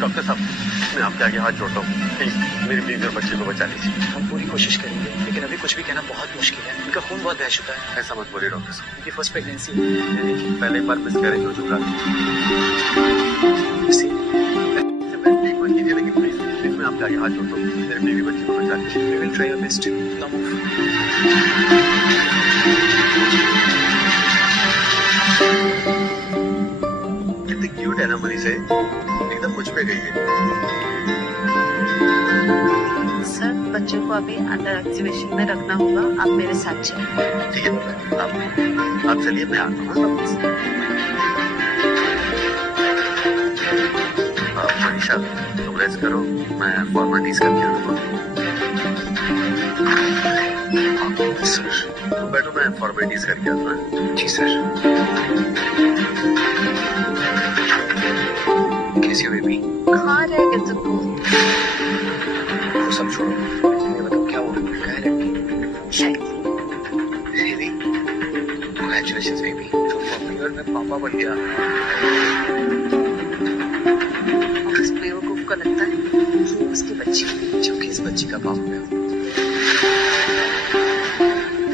Doctor साहब, मैं आपके आगे हाथ जोड़ता हूँ, प्लीज मेरी बीवी और बच्चे को बचा लीजिए। हम पूरी कोशिश करेंगे, लेकिन अभी कुछ भी कहना बहुत मुश्किल है। उनका खून बहुत बह चुका है। ऐसा मत बोलिए डॉक्टर साहब, उनकी फर्स्ट प्रेगनेंसी पहले एक बार मिसकैरेज हो चुका है। ठीक मत कीजिए, लेकिन प्लीज मैं आपके आगे हाथ जोड़ता हूँ, मेरे बीवी बच्चे को बचा लीजिए। We will try our best. Now move. कितनी क्यूट है ना मनीषा, एकदम मुझ पे गई है। सर, बच्चों को अभी अंडर एक्टिवेशन में रखना होगा। आप मेरे साथ चलिए। ठीक है, आप चलिए, मैं आता हूँ। मनीषा, तुम रेस्ट करो, मैं फॉर्मेलिटीज करके आता हूँ। सर, बैठो, मैं फॉर्मेलिटीज करके आता हूँ। जी सर। कैसी हो बेबी? कहाँ रह गए तुम लोग? वो सब छोड़ो, ये बताओ क्या हुआ? कहाँ है लड़की? Really? Congratulations baby. तो फॉर्मूलर में पापा बन गया। उस बेवकूफ को लगता है कि उसकी बच्ची जो कि इस बच्ची का बाप है।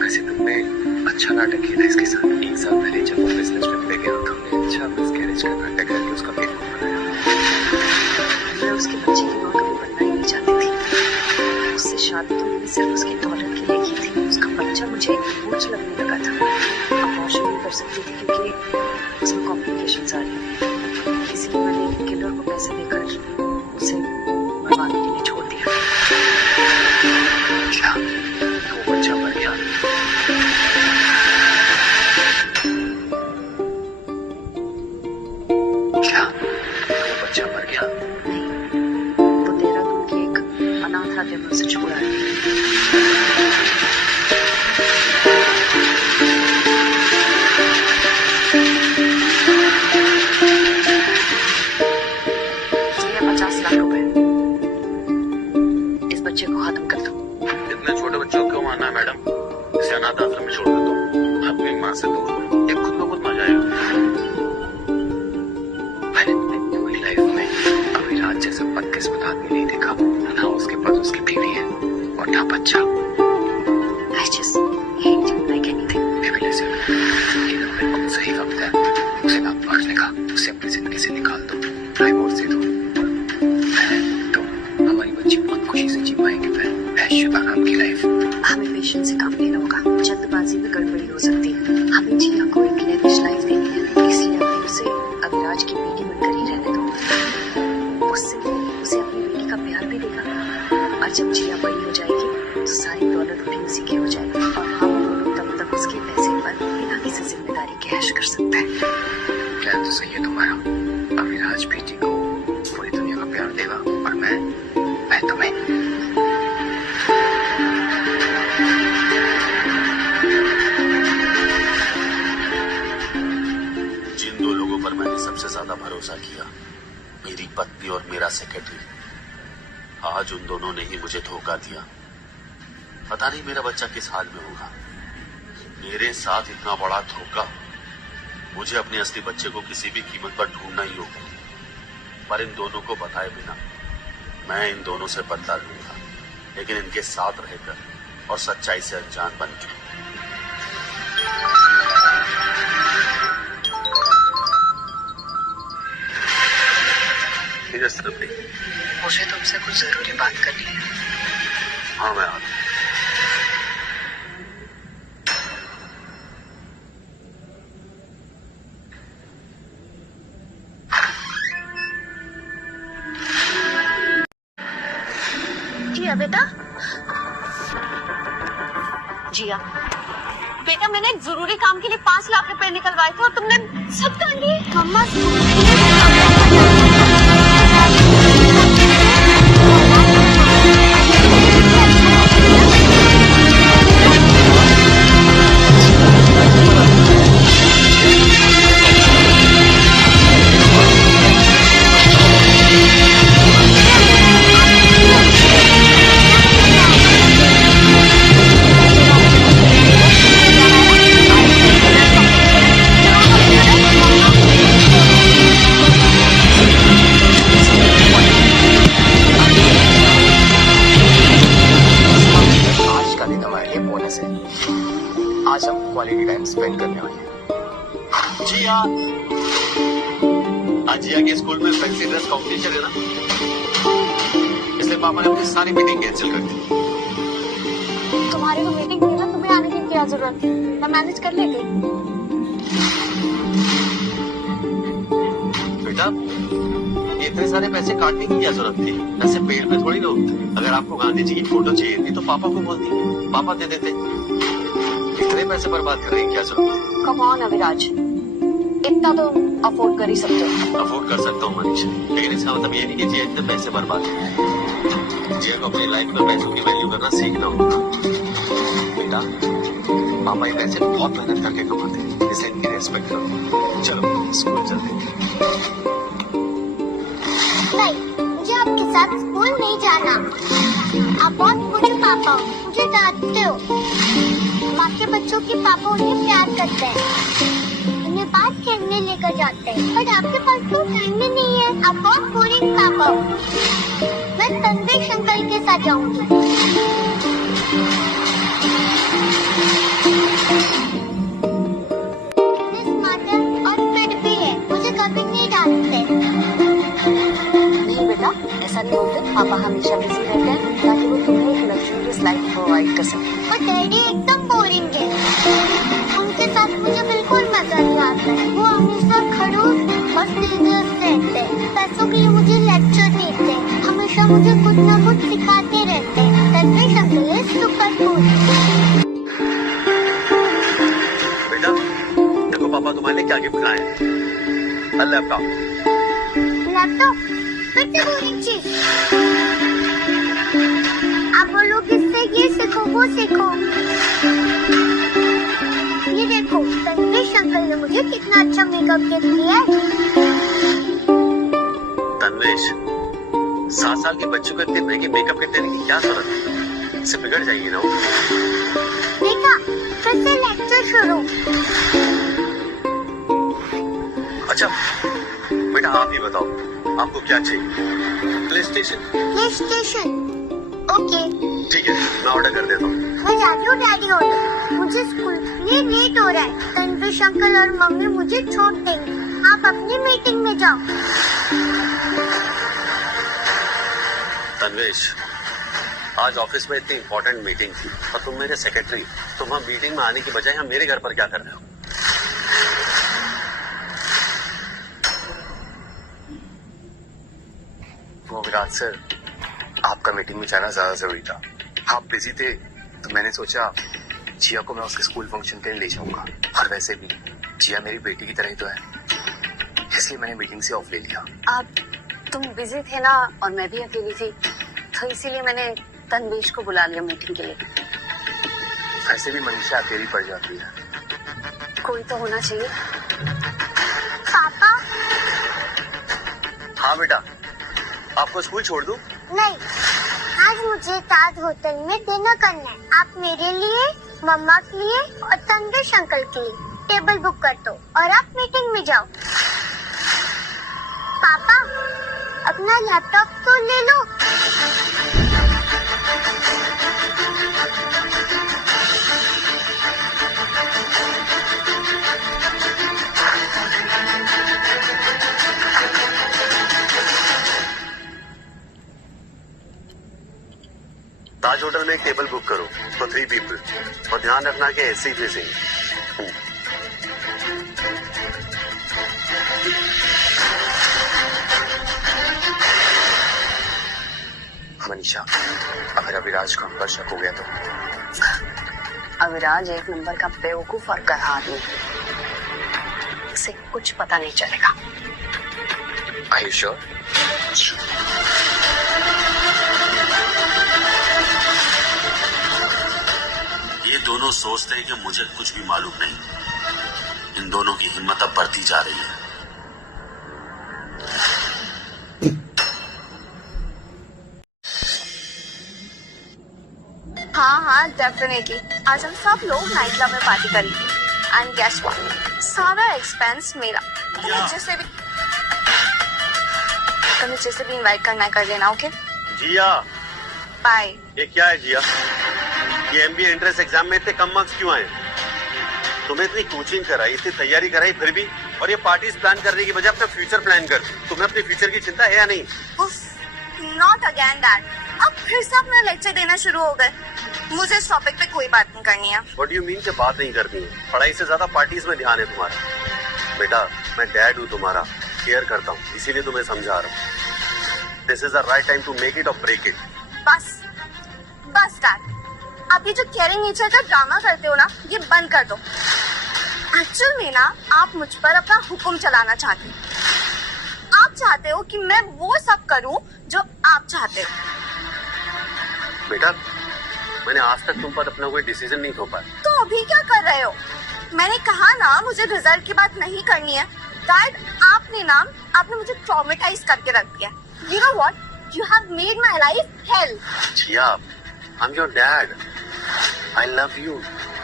वैसे तुमने अच्छा नाटक किया था इसके साथ। एक साल पहले जब वो बिजनेस ट्रिप पे गया, तुमने अच्छा मिसकैरेज का नाटक करके उसका बेवकूफ बनाया। मैं उसके बच्चे की माँ कभी बनना ही नहीं चाहती थी। उससे शादी तो मैंने सिर्फ उसकी दौलत के लिए की थी। उसका बच्चा मुझे बोझ लगने लगा था। अबॉर्शन नहीं कर सकती थी क्योंकि उसमें कॉम्प्लिकेशंस आ रही थी। इसलिए मैंने किलर को पैसे देकर उसे मरवाने के लिए छोड़ दिया। क्या वो बच्चा मर गया? क्या वो बच्चा मर गया? नहीं, वो देहरादून की एक अनाथ आश्रम से छुड़ा है। ये 50 लाख रुपए, इस बच्चे को खत्म कर दो। इतने छोटे बच्चों को क्यों मारना है मैडम? इसे अनाथ आश्रम में छोड़ देता हूँ, अपनी माँ से दूर, ये खुद को खुद मर जाएगा। मैंने अपनी पूरी लाइफ में अविराज जैसा बदकिस्मत आदमी नहीं देखा। ना उसके पास उसकी बीवी है और ना बच्चा। I just hate you like anything. Baby listen, ये बहुत सही वक्त है उसे ना पढ़ने का, उसे अपनी जिंदगी से निकाल दो, डिवोर्स दे दो। मैं तो हमारी बच्ची बहुत खुशी से जी पाएंगे फिर ऐशुदा नाम की लाइफ। हमें पेशेंस से काम लेना होगा। जल्दबाजी में गड़बड़ी हो सकती है। हमें जिया को एक लेविश लाइफ देनी है, इसलिए अभी उसे अविराज की बेटी बनकर ही रहने दो। उससे उसे अपनी बेटी का प्यार भी देगा, और जब जिया बड़ी हो जाएगी तो सारी दौलत भी उसी की हो जाएगी, और हम दोनों तब तक उसके पैसे पर बिना किसी जिम्मेदारी के ऐश कर सकते हैं। प्लान तो सही है तुम्हारा। अविराज बेटी को पूरी दुनिया का प्यार देगा और मैं तुम्हें। जिन दो लोगों पर मैंने सबसे ज्यादा भरोसा किया, मेरी पत्नी और मेरा सेक्रेटरी, आज उन दोनों ने ही मुझे धोखा दिया। पता नहीं मेरा बच्चा किस हाल में होगा। मेरे साथ इतना बड़ा धोखा, मुझे अपने असली बच्चे को किसी भी कीमत पर ढूंढना ही होगा। पर इन दोनों को बताए बिना मैं इन दोनों से बदला लूंगा, लेकिन इनके साथ रहकर और सच्चाई से अनजान बनकर। मुझे तुमसे कुछ जरूरी बात करनी है। हाँ, मैं आ रहा हूँ। जिया बेटा, जिया बेटा, मैंने एक जरूरी काम के लिए 5 लाख रुपए निकलवाए थे और तुमने सब काट लिए। मम्मा आज जिया के स्कूल में फैंसी ड्रेस कॉम्पिटिशन है ना, इसलिए पापा ने अपनी सारी मीटिंग कैंसिल कर दी। तुम्हारी तो मीटिंग थी ना, तुम्हें आने की क्या जरूरत थी? मैं मैनेज कर लेती। बेटा, ये इतने सारे पैसे काटने की क्या जरूरत थी? ऐसे पेड़ पे थोड़ी ना उगते। अगर आपको गांधी जी की फोटो चाहिए थी तो पापा को बोल दी, पापा दे देते। इतने पैसे बर्बाद करने की क्या जरूरत थी? कम ऑन अविराज, इतना तो अफोर्ड कर ही सकते हो। अफोर्ड कर सकता हूँ मनीषा, लेकिन इसका मतलब ये नहीं कि जिया इतने पैसे बर्बाद करें। जिया को अपनी लाइफ में पैसों की वैल्यू करना सीखना होगा। बेटा, पापा ये पैसे बहुत मेहनत करके कमाते हैं, इसे इनकी रेस्पेक्ट करो। चलो स्कूल चलते हैं। नहीं, मुझे आपके साथ स्कूल नहीं जाना। आप बहुत बुरे पापा हो, मुझे डांटते हो। बाकी बच्चों के पापा उन्हें प्यार करते हैं, उन्हें बाहर खेलने लेकर जाते हैं, पर आपके पास तो टाइम ही नहीं है। आप बहुत बोरिंग पापा हो। मैं तन्वेश अंकल के साथ जाऊंगी। स्मार्टर और फिट भी है, मुझे कभी नहीं डांटते। नहीं बेटा, ऐसा नहीं होता। पापा हमेशा बिजी रहते हैं ताकि वो तुम्हें एक लग्जरियस लाइफ प्रोवाइड कर सके। और डैडी एकदम बोरिंग है, उनके साथ मुझे बिल्कुल मजा नहीं आता है। वो हमेशा खड़ूस और सीरियस रहते हैं, पैसों के लिए मुझे लेक्चर देते हैं, हमेशा मुझे कुछ ना कुछ सिखाते रहते हैं। Tanvesh uncle is super cool. बेटा, देखो पापा तुम्हारे लिए क्या गिफ्ट लाए हैं। लैपटॉप। लैपटॉप? फिर से बोरिंग चीज। आप बोलोगे इससे ये सीखो वो सीखो। ये देखो, तन्वेश अंकल ने मुझे कितना अच्छा मेकअप गिफ्ट दिया है। तन्वेश, 7 साल के बच्चों को इतने महंगे मेकअप किट देने की क्या जरूरत है? इससे बिगड़ जाएगी ना वो। देखा, फिर से लेक्चर शुरू। अच्छा बेटा, आप ही बताओ आपको क्या चाहिए? Play station? Play station? Okay. ठीक है, मैं ऑर्डर कर देता हूँ। मैं जाती हूँ डैडी ऑर्डर। मुझे स्कूल ये लेट हो रहा है। तन्वेश अंकल और मम्मी मुझे छोड़ देंगे। आप अपनी मीटिंग में जाओ। तन्वेश, आज ऑफिस में इतनी इंपॉर्टेंट मीटिंग थी और तुम मेरे सेक्रेटरी, तुम हम मीटिंग में आने की बजाय हम मेरे घर पर क्या कर रहे हो? वो विराट सर, आपका मीटिंग में जाना ज्यादा जरूरी था। आप बिजी थे तो मैंने सोचा जिया को मैं उसके स्कूल फंक्शन के लिए ले जाऊंगा। और वैसे भी जिया मेरी बेटी की तरह ही तो है, इसलिए मैंने मीटिंग से ऑफ ले लिया। आप तुम बिजी थे ना, और मैं भी अकेली थी, तो इसीलिए मैंने तन्वेश को बुला लिया मीटिंग के लिए। वैसे भी मनीषा अकेली पड़ जाती है। कोई तो होना चाहिए। पापा? हाँ बेटा, आपको स्कूल छोड़ दूं? नहीं, आज मुझे ताज होटल में डिनर करना है। आप मेरे लिए, मम्मा के लिए और तन्वेश अंकल के लिए टेबल बुक कर दो और आप मीटिंग में जाओ। पापा, अपना लैपटॉप तो ले लो। ताज होटल में एक टेबल बुक करो फॉर 3 पीपल और ध्यान रखना कि ऐसे ही फेसिंग। मनीषा, अगर अविराज को हम पर शक हो गया तो? अविराज एक नंबर का बेवकूफ और गधा आदमी, इसे कुछ पता नहीं चलेगा। Are you sure? ये दोनों सोचते हैं कि मुझे कुछ भी मालूम नहीं। इन दोनों की हिम्मत अब बढ़ती जा रही है। हाँ, डेफिनेटली। आज हम सब लोग नाइट क्लब में पार्टी करेंगे। एंड गेस व्हाट, सारा एक्सपेंस मेरा। तुम्हें जैसे भी इनवाइट करना है कर लेना, ओके? जिया, बाय। ये क्या है जिया? ये एमबीए एंट्रेंस एग्जाम में इतने कम मार्क्स क्यों आए? तुम्हें इतनी कोचिंग कराई, इतनी तैयारी कराई, फिर भी और ये पार्टीज प्लान करने की बजाय अपना फ्यूचर प्लान कर। तुम्हें अपने फ्यूचर की चिंता है या नहीं? Not again dad. अब फिर से अपना लेक्चर देना शुरू हो गए। मुझे इस टॉपिक पे कोई बात नहीं करनी है। व्हाट डू यू मीन कि बात नहीं करनी है? पढ़ाई से ज्यादा पार्टीज में ध्यान है तुम्हारा। बेटा मैं डैड हूँ तुम्हारा, केयर करता हूँ, इसीलिए तुम्हें समझा रहा हूँ। This is the right time to make it or break it. बस बस डैड, आप ये जो केयरिंग नेचर का ड्रामा करते हो ना, ये बंद कर दो। एक्चुअल में ना आप मुझ पर अपना हुक्म चलाना चाहते हो। आप चाहते हो कि मैं वो सब करूं जो आप चाहते हो। बेटा मैंने आज तक तुम पर अपना कोई डिसीजन नहीं थोपा। तो अभी क्या कर रहे हो? मैंने कहा ना मुझे रिजल्ट की बात नहीं करनी है। डैड आपने मुझे ट्रॉमेटाइज करके रख दिया। You know what, you have made my life hell. Jiya, I am your dad, I love you,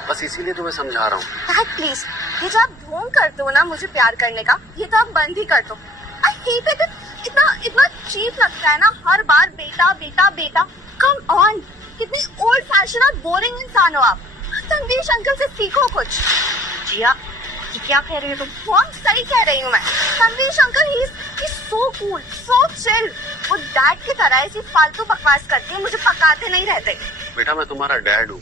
बस इसीलिए तुम्हें समझा रहा हूँ। डैड प्लीज, ये जो आप ढोंग करते हो ना मुझे प्यार करने का, ये तो आप बंद ही कर दो। I hate it. इतना चीप लगता है ना हर बार बेटा बेटा बेटा। कम ऑन, कितने ओल्ड फैशन और बोरिंग इंसान हो आप। तनवीर अंकल से सीखो कुछ। जिया, ये क्या कह रही हो तुम? बहुत सही कह रही हूँ मैं। Tanveer uncle he is so cool, so chill. वो डैड की तरह ऐसी फालतू बकवास करती है, मुझे पकाते नहीं रहते। बेटा मैं तुम्हारा डैड हूँ,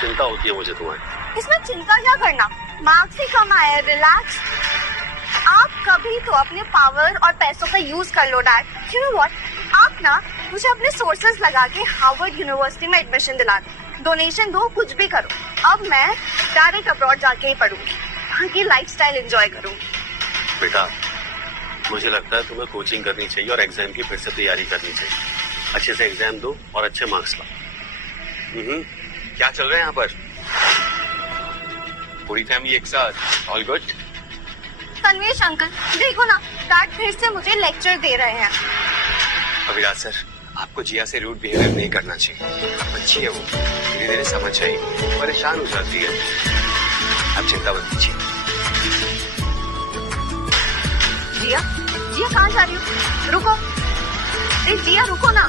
चिंता होती है मुझे तुम्हारी। इसमें चिंता क्या करना, मार्क्स ही कम आए, रिलैक्स। आप कभी तो अपने पावर और पैसों का यूज कर लो डैड। यू नो व्हाट, आप ना मुझे अपने सोर्सेज लगा के हार्वर्ड यूनिवर्सिटी में एडमिशन दिला दो, डोनेशन दो, कुछ भी करो। अब मैं डायरेक्ट अब्रॉड जाके ही पढ़ूंगी, वहाँ की लाइफस्टाइल एंजॉय करूंगी। बेटा मुझे लगता है तुम्हें कोचिंग करनी चाहिए और एग्जाम की फिर से तैयारी करनी चाहिए। अच्छे से एग्जाम दो और अच्छे मार्क्स लाओ। क्या चल रहा है यहाँ पर? पूरी फैमिली एक साथ, ऑल गुड? तनवीर अंकल देखो ना, डैड फिर से मुझे लेक्चर दे रहे हैं। अविराज सर, आपको जिया से रूड बिहेवियर नहीं करना चाहिए। बच्ची है वो, धीरे धीरे समझ जाएगी, परेशान हो जाती है। आप चिंता मत कीजिए। जिया, जिया कहाँ जा रही हो? रुको, ए जिया रुको ना।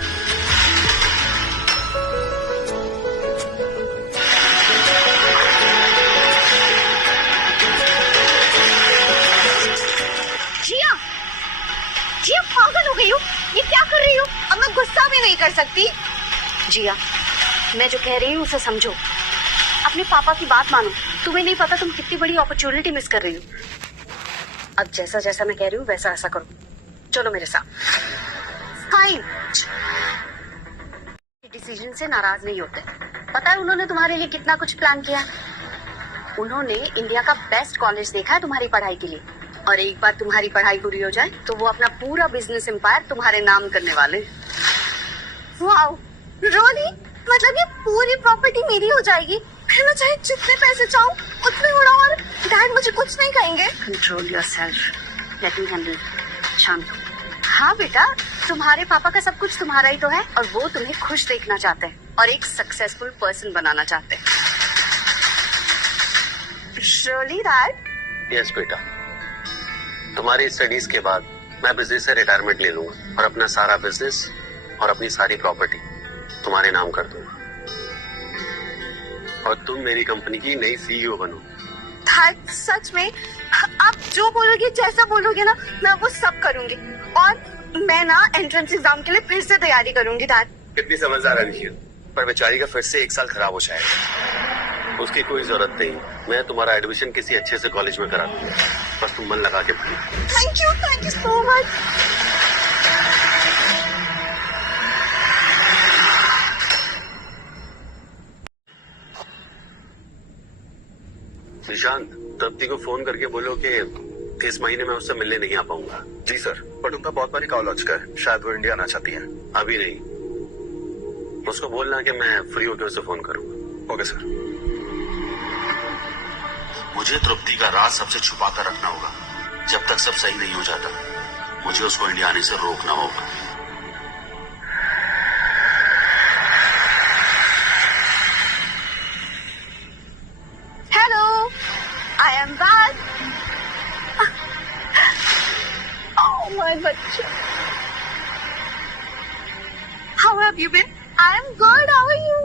जिया, जिया पागल हो गई हो, ये क्या कर रही हो? अब मैं गुस्सा भी नहीं कर सकती। जिया, मैं जो कह रही हूँ उसे समझो, अपने पापा की बात मानो। तुम्हें नहीं पता तुम कितनी बड़ी अपॉर्चुनिटी मिस कर रही हो। अब जैसा जैसा मैं कह रही हूँ वैसा ऐसा करो, चलो मेरे साथ। फाइन। डिसीजन से नाराज नहीं होते। पता है उन्होंने तुम्हारे लिए कितना कुछ प्लान किया है। उन्होंने इंडिया का बेस्ट कॉलेज देखा है तुम्हारी पढ़ाई के लिए, और एक बार तुम्हारी पढ़ाई पूरी हो जाए तो वो अपना पूरा बिजनेस एम्पायर तुम्हारे नाम करने वाले। Wow, really? मतलब ये पूरी प्रॉपर्टी मेरी हो जाएगी? फिर मैं चाहे जितने पैसे चाहूँ उतने उड़ाऊं और डैड मुझे कुछ नहीं कहेंगे? Control yourself, let me handle. शांत हो। हाँ बेटा, तुम्हारे पापा का सब कुछ तुम्हारा ही तो है, और वो तुम्हें खुश देखना चाहते हैं और एक सक्सेसफुल पर्सन बनाना चाहते हैं। Really dad? यस बेटा, तुम्हारी स्टडीज के बाद मैं बिजनेस से रिटायरमेंट ले लूंगा और अपना सारा बिजनेस और अपनी सारी प्रॉपर्टी तुम्हारे नाम कर दूंगा, और तुम मेरी कंपनी की नई सीईओ बनो। डैड सच में आप जो बोलोगे, जैसा बोलोगे ना, मैं वो सब करूंगी। और मैं ना एंट्रेंस एग्जाम के लिए फिर से तैयारी करूंगी डैड। कितनी समझदार है निखिल, पर बेचारी का फिर से 1 साल खराब हो जाएगा। उसकी कोई जरूरत नहीं, मैं तुम्हारा एडमिशन किसी अच्छे से कॉलेज में करा दूंगा, बस तुम मन लगा के पढ़ो। Thank you so much. Nishant, Tripti को फोन करके बोलो कि इस महीने में उससे मिलने नहीं आ पाऊंगा। जी सर, बट उनका बहुत बारी कॉल हो चुका है, शायद वो इंडिया आना चाहती है। अभी नहीं, उसको बोलना कि मैं फ्री होकर उसे फोन करूंगा। Okay sir. मुझे तृप्ति का राज सबसे छुपा कर रखना होगा। जब तक सब सही नहीं हो जाता, मुझे उसको इंडिया आने से रोकना होगा। Hello, I am back. Oh my बच्चा, how have you been? I am good, how are you?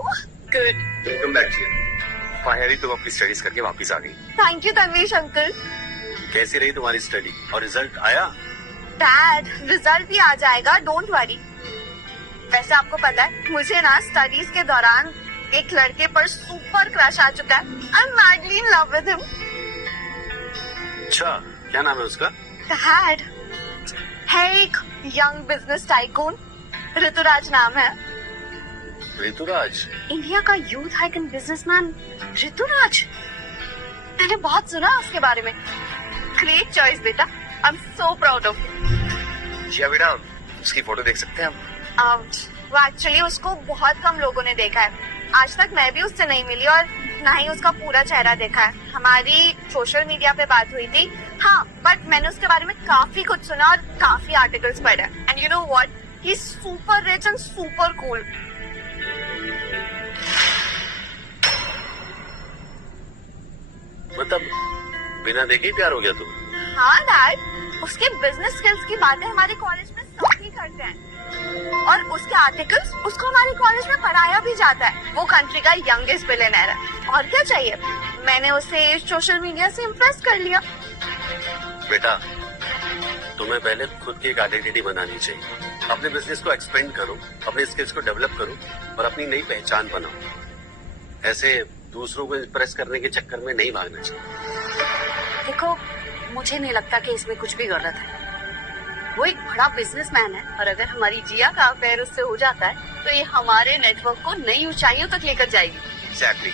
Good. Welcome back Jiya. Finally तुम अपनी स्टडीज करके वापस आ गई। Thank you Tanveer uncle. कैसी रही तुम्हारी स्टडी और रिजल्ट आया? डैड रिजल्ट भी आ जाएगा, डोंट वरी। वैसे आपको पता है मुझे ना स्टडीज के दौरान एक लड़के पर सुपर क्रश आ चुका है। I am madly in love with him. अच्छा, क्या नाम है उसका? डैड है एक यंग बिजनेस टाइकून, ऋतुराज नाम है। ऋतुराज? इंडिया का यूथ आइकन बिजनेसमैन ऋतुराज। मैंने बहुत सुना उसके बारे में। ग्रेट चॉइस बेटा, I am so proud of you. Jiya बेटा, उसकी फोटो देख सकते हैं हम? वो एक्चुअली उसको बहुत कम लोगों ने देखा है। आज तक मैं भी उससे नहीं मिली और ना ही उसका पूरा चेहरा देखा है। हमारी सोशल मीडिया पे बात हुई थी, हाँ, बट मैंने उसके बारे में काफी कुछ सुना और काफी आर्टिकल्स पढ़े। And you know what, he is super rich and super cool. मतलब बिना देखे ही प्यार हो गया तुम? हाँ डैड, उसके बिजनेस स्किल्स की बातें हमारे कॉलेज में सभी करते हैं और उसके आर्टिकल्स उसको हमारे कॉलेज में पढ़ाया भी जाता है। वो कंट्री का यंगेस्ट बिलियनर है। और क्या चाहिए, मैंने उसे सोशल मीडिया से इम्प्रेस कर लिया। बेटा, तुम्हें पहले खुद की एक आइडेंटिटी बनानी चाहिए। अपने बिजनेस को एक्सपेंड करो, अपने स्किल्स को डेवलप करो और अपनी नई पहचान बनाओ। ऐसे दूसरों को इम्प्रेस करने के चक्कर में नहीं भागना चाहिए। देखो, मुझे नहीं लगता कि इसमें कुछ भी गलत है। वो एक बड़ा बिजनेसमैन है और अगर हमारी जिया का अफेयर उससे हो जाता है तो ये हमारे नेटवर्क को नई ऊंचाइयों तक लेकर जाएगी। एग्जैक्टली।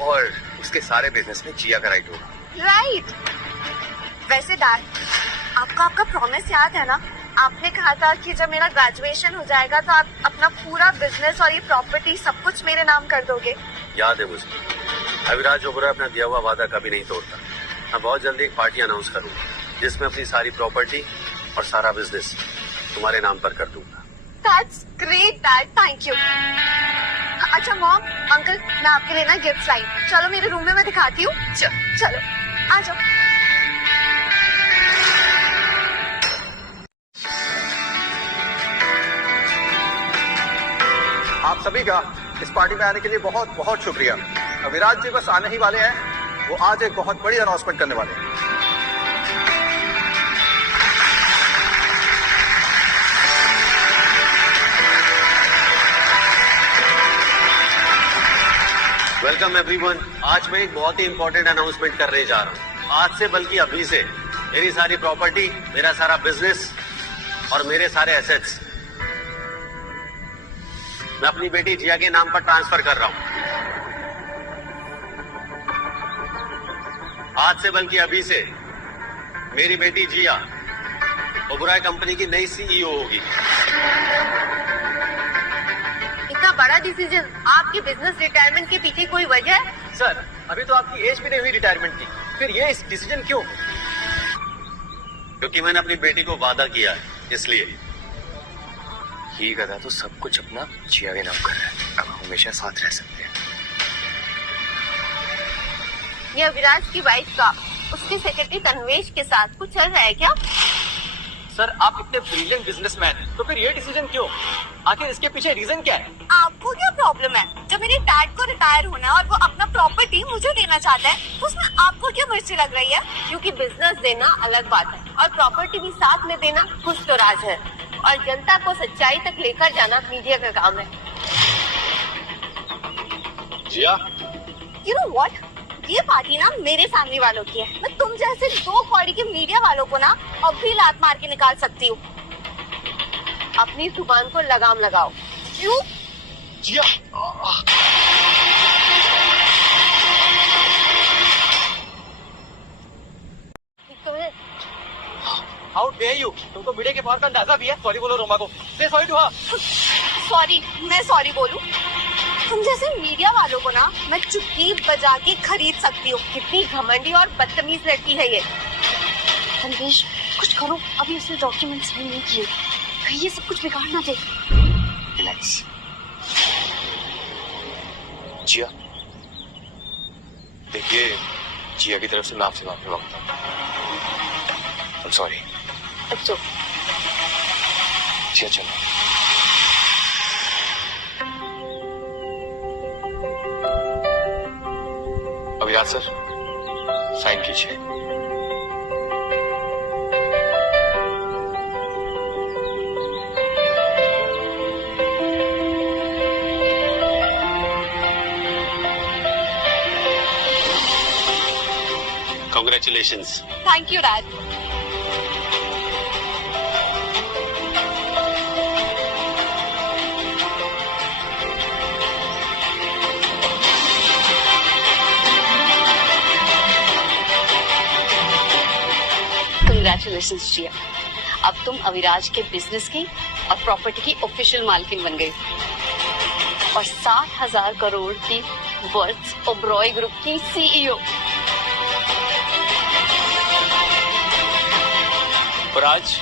और उसके सारे बिजनेस में जिया का राइट होगा। राइट। वैसे डैड, आपका प्रॉमिस याद है ना? आपने कहा था कि जब मेरा ग्रेजुएशन हो जाएगा तो आप अपना पूरा बिजनेस और ये प्रॉपर्टी सब कुछ मेरे नाम कर दोगे। याद है मुझे। अविराज ओबराय अपना दिया हुआ वादा कभी नहीं तोड़ता। मैं बहुत जल्दी एक पार्टी अनाउंस करूंगा जिसमें अपनी सारी प्रॉपर्टी और सारा बिजनेस तुम्हारे नाम पर कर दूंगा। That's great, Dad. Thank you. अच्छा मॉम, अंकल, मैं आपके लिए ना गिफ्ट लाई। चलो मेरे रूम में मैं दिखाती हूँ। चलो आ जाओ। आप सभी का इस पार्टी में आने के लिए बहुत बहुत शुक्रिया। अविराज जी बस आने ही वाले हैं। वो आज एक बहुत बड़ी अनाउंसमेंट करने वाले हैं। Welcome everyone. आज मैं एक बहुत ही इंपॉर्टेंट अनाउंसमेंट करने जा रहा हूँ। आज से बल्कि अभी से मेरी सारी प्रॉपर्टी, मेरा सारा बिजनेस और मेरे सारे एसेट्स मैं अपनी बेटी जिया के नाम पर ट्रांसफर कर रहा हूँ। आज से बल्कि अभी से मेरी बेटी जिया ओबराय कंपनी की नई सीईओ होगी। इतना बड़ा डिसीजन, आपकी बिजनेस रिटायरमेंट के पीछे कोई वजह है? सर, अभी तो आपकी एज भी नहीं हुई रिटायरमेंट की, फिर ये इस डिसीजन क्यों? क्योंकि मैंने अपनी बेटी को वादा किया है, इसलिए। ये गधा तो सब कुछ अपना जिया के नाम कर रहा है। अब हम हमेशा साथ रह सकते हैं। ये अविराज की वाइफ का उसके सेक्रेटरी तन्वेश के साथ कुछ चल रहा है क्या? सर, आप इतने ब्रिलियंट बिजनेसमैन हैं, तो फिर ये डिसीजन क्यों? आखिर इसके पीछे रीजन क्या है? आपको क्या प्रॉब्लम है? जब मेरे डैड को रिटायर होना और वो अपना प्रॉपर्टी मुझे देना चाहता है तो उसमें आपको क्या मिर्ची लग रही है? क्योंकि बिजनेस देना अलग बात है और प्रॉपर्टी भी साथ में देना कुछ तो राज है और जनता को सच्चाई तक लेकर जाना मीडिया का काम है। जिया, यू नो व्हाट, ये पार्टी ना मेरे फैमिली वालों की है। मैं तुम जैसे दो कौड़ी के मीडिया वालों को ना अब भी लात मार के निकाल सकती हूँ। अपनी जुबान को लगाम लगाओ। क्यों? जिया, हाउ डेयर यू? तुमको मीडिया के पावर का अंदाजा भी है? सॉरी बोलो रोमा को। से सॉरी टू हर। सॉरी, मैं सॉरी बोलूं? तुम जैसे मीडिया वालों को ना मैं चुटकी बजा के खरीद सकती हूँ। कितनी घमंडी और बदतमीज लड़की है ये। तन्वेश, कुछ करो, अभी उसने डॉक्यूमेंट साइन नहीं किए, कहीं ये सब कुछ बिगाड़ ना दे। रिलैक्स। जिया, देखिए, जिया की तरफ से मैं आपसे माफी मांगता हूँ। I'm sorry। अच्छा, जिया चलो। अविराज सर, साइन कीजिए। Congratulations. Thank you dad. Congratulations Jiya, अब तुम अविराज के बिजनेस की और प्रॉपर्टी की ऑफिशियल मालकिन बन गई और 60,000 करोड़ की वर्थ ओबरॉय ग्रुप की सीईओ। और आज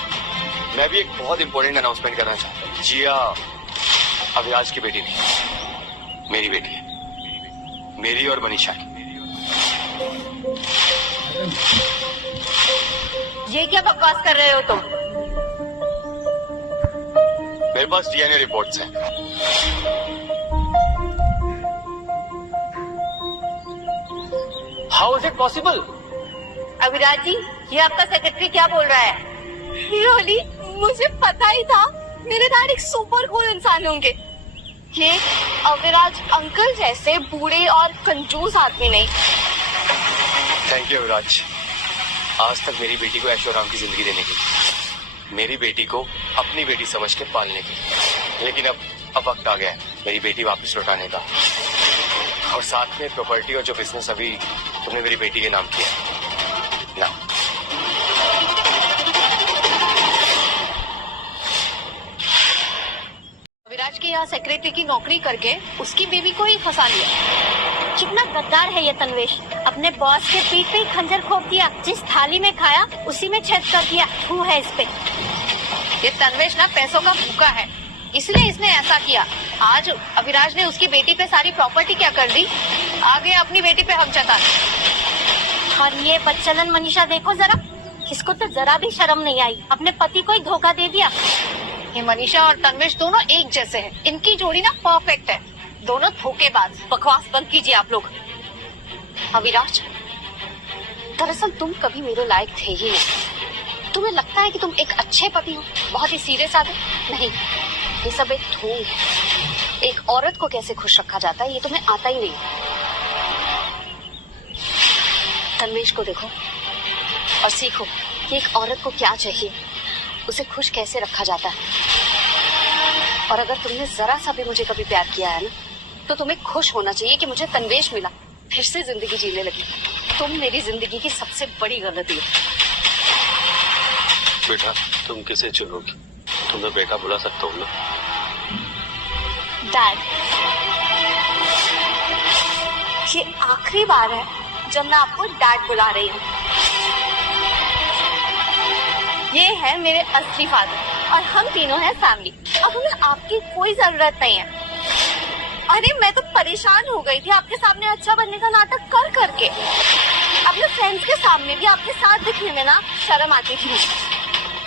मैं भी एक बहुत इंपॉर्टेंट अनाउंसमेंट करना चाहता हूँ। जिया अविराज की बेटी नहीं, मेरी बेटी है, मेरी और मनीषा की। ये क्या बकवास कर रहे हो तुम? मेरे पास डीएनए रिपोर्ट्स हैं। How is it possible? Aviraj ji, ये आपका सेक्रेटरी क्या बोल रहा है? रियली मुझे पता ही था मेरे डैड एक सुपर कूल इंसान होंगे। ये अविराज अंकल जैसे बूढ़े और कंजूस आदमी नहीं। थैंक यू अविराज, आज तक मेरी बेटी को ऐशो आराम की जिंदगी देने की, मेरी बेटी को अपनी बेटी समझ के पालने की। लेकिन अब वक्त आ गया है मेरी बेटी वापस लौटाने का, और साथ में प्रॉपर्टी और जो बिजनेस अभी तुमने मेरी बेटी के नाम किया है ना। अविराज के यहाँ सेक्रेटरी की नौकरी करके उसकी बेबी को ही फंसा लिया। कितना गद्दार है ये तन्वेश, अपने बॉस के पीठ पे ही खंजर खोप दिया। जिस थाली में खाया उसी में छेद कर दिया। थू है इस पे। ये तन्वेश ना पैसों का भूखा है, इसलिए इसने ऐसा किया। आज अविराज ने उसकी बेटी पे सारी प्रॉपर्टी क्या कर दी, आगे अपनी बेटी पे हक जता। और ये बच्चलन मनीषा देखो जरा, इसको तो जरा भी शर्म नहीं आई, अपने पति को ही धोखा दे दिया। ये मनीषा और तन्वेश दोनों एक जैसे हैं, इनकी जोड़ी ना परफेक्ट है। दोनों धोखेबाज। बकवास बंद कीजिए आप लोग। अविराज, दरअसल तुम कभी मेरे लायक थे ही नहीं। तुम्हें लगता है कि तुम एक अच्छे पति हो, बहुत ही सीधे साधे। नहीं, ये सब एक ढोंग है। एक औरत को कैसे खुश रखा जाता है ये तुम्हें आता ही नहीं। तन्वेश को देखो और सीखो कि एक औरत को क्या चाहिए, उसे खुश कैसे रखा जाता है। और अगर तुमने जरा सा भी मुझे कभी प्यार किया है ना, तो तुम्हें खुश होना चाहिए कि मुझे तन्वेश मिला, फिर से जिंदगी जीने लगी। तुम मेरी जिंदगी की सबसे बड़ी गलती हो। बेटा, तुम किसे चुनोगी? तुम्हें बेटा बुला सकता हूँ ना? डैड, ये आखिरी बार है जब मैं आपको डैड बुला रही हूँ। ये है मेरे असली फादर और हम तीनों हैं फैमिली। अब हमें आपकी कोई जरूरत नहीं है। अरे मैं तो परेशान हो गई थी आपके सामने अच्छा बनने का नाटक कर करके। अपने फ्रेंड्स के सामने भी आपके साथ दिखने में ना शर्म आती थी मुझे।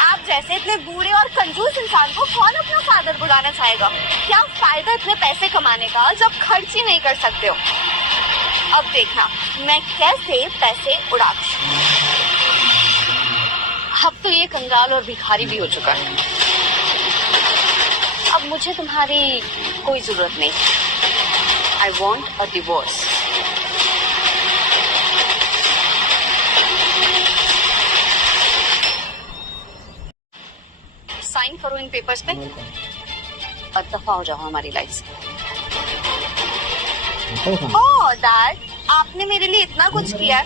आप जैसे इतने बूढ़े और कंजूस इंसान को कौन अपना फादर बुलाना चाहेगा? क्या फायदा इतने पैसे कमाने का जब खर्च ही नहीं कर सकते हो? अब देखना मैं कैसे पैसे उड़ाती हूँ। अब तो ये कंगाल और भिखारी भी हो चुका है। अब मुझे तुम्हारी कोई जरूरत नहीं। I want a divorce. Sign करो इन पेपर्स पे और दफा हो जाओ हमारी लाइफ से। ओह डैड, आपने मेरे लिए इतना कुछ किया है,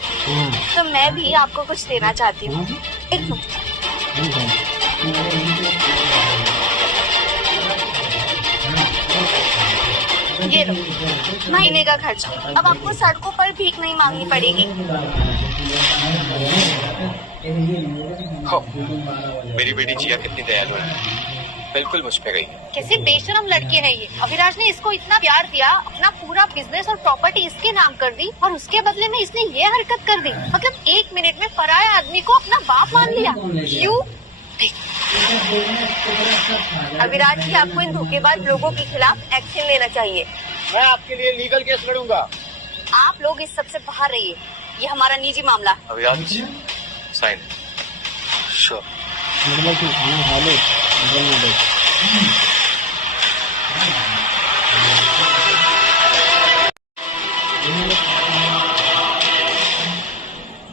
तो मैं भी आपको कुछ देना चाहती हूँ। एक मिनट। ये लो महीने का खर्चा। अब आपको सड़कों पर भीख नहीं मांगनी पड़ेगी। हो, मेरी बेटी जिया कितनी दयालु है, बिल्कुल मुझ पे गई। कैसी बेशरम लड़की है ये। अविराज ने इसको इतना प्यार दिया, अपना पूरा बिजनेस और प्रॉपर्टी इसके नाम कर दी, और उसके बदले में इसने ये हरकत कर दी। मतलब 1 मिनट में पराये आदमी को अपना बाप मान लिया। क्यों? अविराज जी, आपको इन धोखेबाज लोगों के खिलाफ एक्शन लेना चाहिए। मैं आपके लिए लीगल केस लड़ूंगा। आप लोग इस सबसे बाहर रहिए, ये हमारा निजी मामला। अविराज, साइन। श्योर।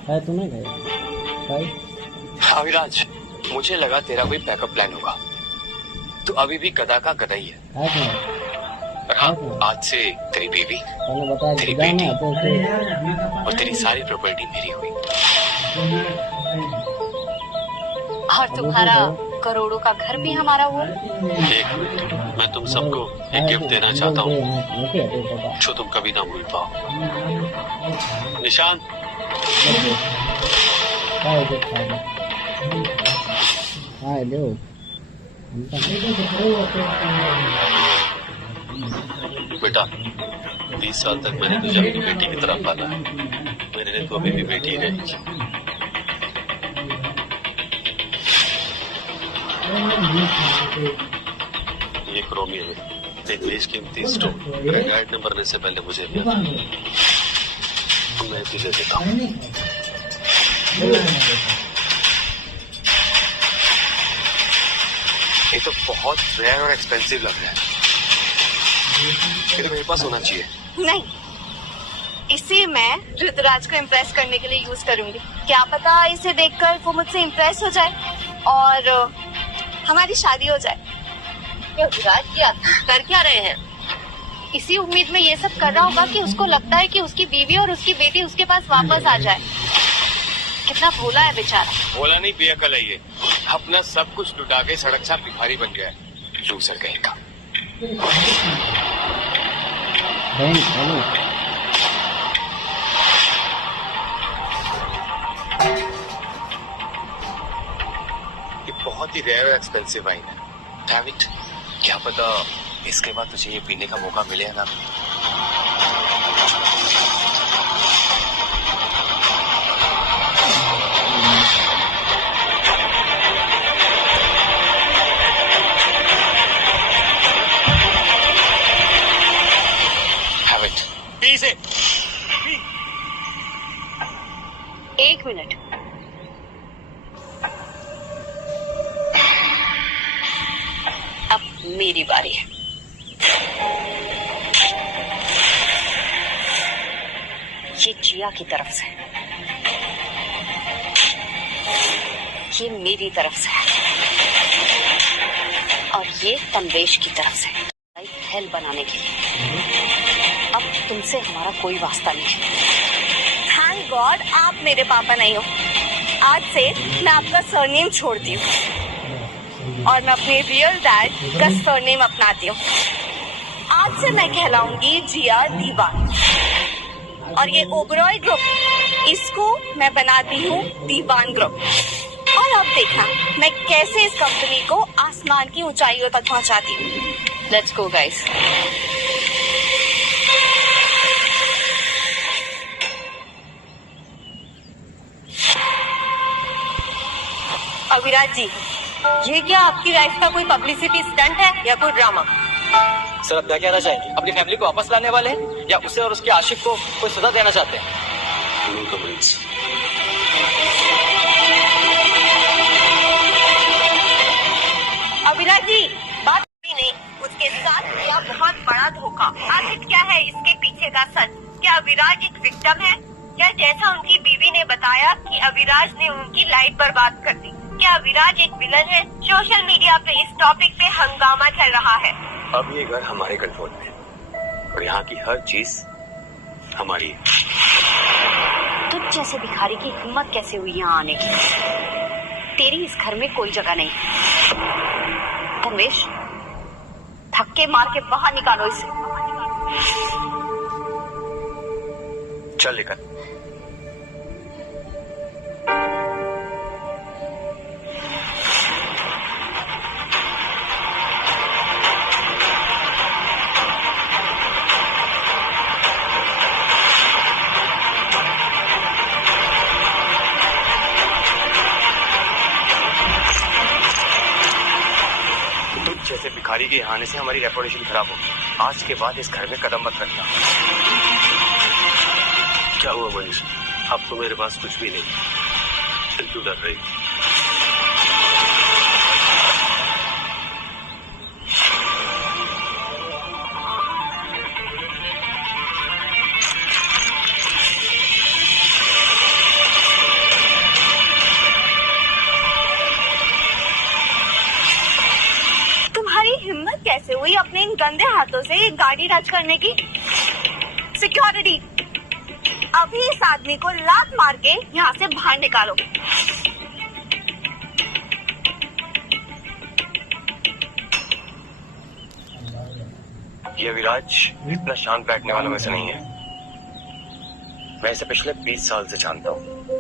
है तुम्हें गए भाई। अविराज, मुझे लगा तेरा कोई बैकअप प्लान होगा। तू अभी भी गधा का गधा ही है। और हाँ, आज से तेरी बेबी, तेरी बेटी और तेरी सारी प्रॉपर्टी मेरी हुई। और तुम्हारा करोड़ों का घर भी हमारा हुआ। एक मिनट, मैं तुम सबको एक गिफ्ट देना चाहता हूँ जो तुम कभी ना भूल पाओ। निशान, बेटा 20 साल तक मैंने तुझे अपनी बेटी की तरह पाला है। मेरे लिए तो अभी भी बेटी ही रहेगी। ये क्रोमियम है, एक बेशकीमती स्टोन। रेड नंबर लेने से पहले मुझे दिया था। मैं तुझे देता हूँ। ये तो बहुत रेयर और एक्सपेंसिव लग रहा है। ये तो मेरे पास होना चाहिए। नहीं, इसे मैं ऋतुराज को इम्प्रेस करने के लिए यूज करूंगी। क्या पता इसे देखकर वो मुझसे इम्प्रेस हो जाए और हमारी शादी हो जाए। विराज क्या कर क्या रहे हैं? इसी उम्मीद में ये सब कर रहा होगा कि उसको लगता है कि उसकी बीवी और उसकी बेटी उसके पास वापस आ जाए। कितना भोला है बेचारा। भोला नहीं, बेअकल है ये। अपना सब कुछ लुटा के सड़क छाप भिखारी बन गया है। लूजर कहेगा। ये बहुत ही रेयर और एक्सपेंसिव वाइन है। डैम इट, क्या पता इसके बाद तुझे ये पीने का मौका मिले या ना। Have it. पी से। एक मिनट, अब मेरी बारी है। ये जिया की तरफ से, ये मेरी तरफ से और ये तन्वेश की तरफ से हेल बनाने के लिए। अब तुमसे हमारा कोई वास्ता नहीं है। थैंक गॉड आप मेरे पापा नहीं हो। आज से मैं आपका सरनेम छोड़ती हूँ और मैं अपने रियल डैड का सरनेम अपनाती हूँ। आज से मैं कहलाऊंगी जिया दीवान और ये ओबरॉय ग्रुप, इसको मैं बनाती हूँ दीवान ग्रुप। और अब देखना मैं कैसे इस कंपनी को आसमान की ऊंचाइयों तक पहुँचाती हूँ। Let's go guys. Aviraj ji, ये क्या आपकी लाइफ का कोई पब्लिसिटी स्टंट है या कोई ड्रामा? सर, आप क्या कहना चाहेंगे? अपनी फैमिली को वापस लाने वाले हैं या उसे और उसके आशिक को कोई सजा देना चाहते हैं? No comments. अविराज जी, बात ने उसके साथ किया बहुत बड़ा धोखा। आखिर क्या है इसके पीछे का सच? क्या अविराज एक विक्टिम है या जैसा उनकी बीवी ने बताया कि अविराज ने उनकी लाइफ बर्बाद कर दी? क्या अविराज एक विलन है? सोशल मीडिया पे इस टॉपिक पे हंगामा चल रहा है। अब ये घर हमारे कंट्रोल में है और यहाँ की हर चीज हमारी है। तुझ जैसे भिखारी की हिम्मत कैसे हुई यहाँ आने की? तेरी इस घर में कोई जगह नहीं। धर्मेश, धक्के मार के बाहर निकालो इसे। चल लेकर। जैसे भिखारी के आने से हमारी रेपुटेशन खराब होगी। आज के बाद इस घर में कदम मत रखना। क्या हुआ मनीष? अब तो मेरे पास कुछ भी नहीं, फिर क्यों डर रही? कैसे हुई अपने इन गंदे हाथों से ये गाड़ी टच करने की? सिक्योरिटी, अभी इस आदमी को लात मार के यहाँ से बाहर निकालो। ये विराज इतना शांत बैठने वालों में से नहीं है। मैं इसे पिछले 20 साल से जानता हूँ।